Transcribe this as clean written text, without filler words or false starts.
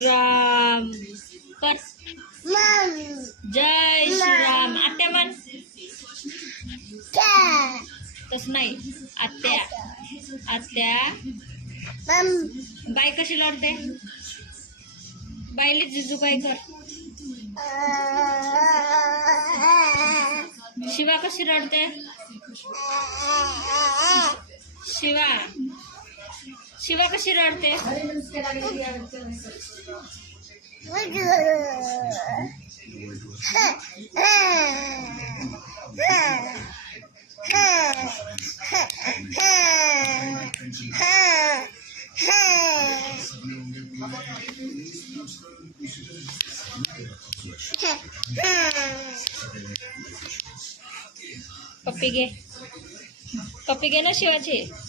राम कर जय श्रीराम आत्या मन तस नाही आत्या आत्या बाई कशी लढते बाईले जिजूबाई कर शिवा कशी रडते शिवा शिवा कशी रडते पप्पी घे ना शिवाची